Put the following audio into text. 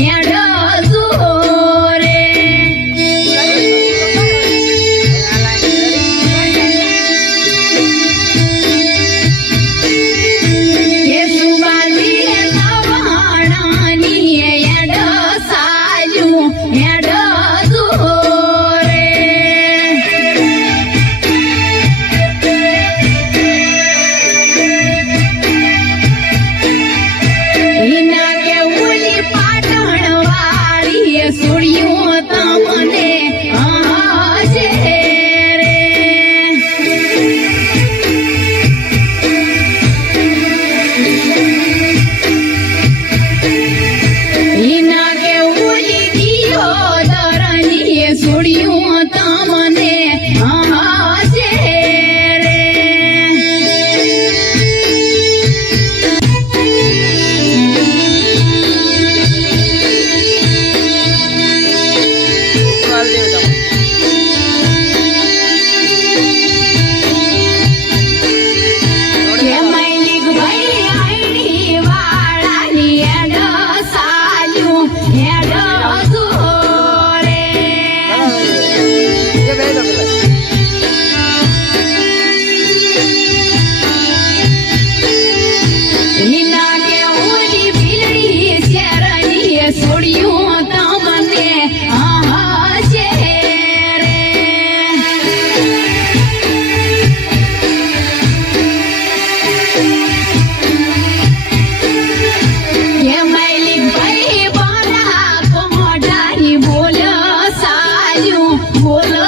两人 હેડો સુરે you, bola.